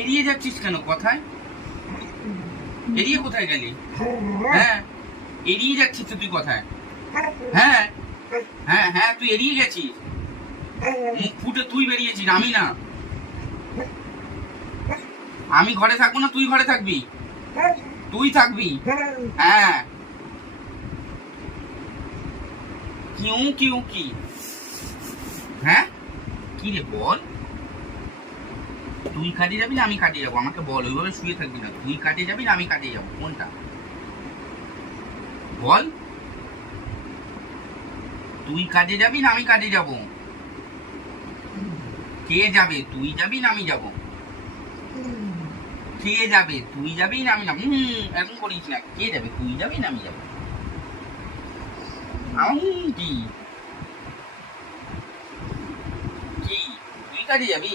এড়িয়ে যাচ্ছিস কেন কথায়? এড়িয়ে কোথায় গেলি? হ্যাঁ, এড়িয়ে যাচ্ছিস তো তুই কথায়। হ্যাঁ হ্যাঁ হ্যাঁ, তুই এড়িয়ে গেছিস, মুখ ফুটে তুই বেরিয়েছিস, আমি না। আমি ঘরে থাকবো না, তুই ঘরে থাকবি, তুই থাকবি। হ্যাঁ, কিউ কিউ কি? হ্যাঁ, কি রে বল? তুই কাজে যাবি না আমি কাজে যাবো? আমাকে বল, ওইভাবে শুয়ে থাকবি না। তুই কাজে যাবি না আমি কাজে যাবো, কোনটা বল? তুই কাজে যাবি না আমি কাজে যাবো? কে যাবে? তুই যাবি না আমি যাবো? কে যাবে? তুই যাবি না আমি যাবো? এরকম করিস না। কে যাবে? তুই যাবি না আমি যাবো? কি কি? তুই কাজে যাবি?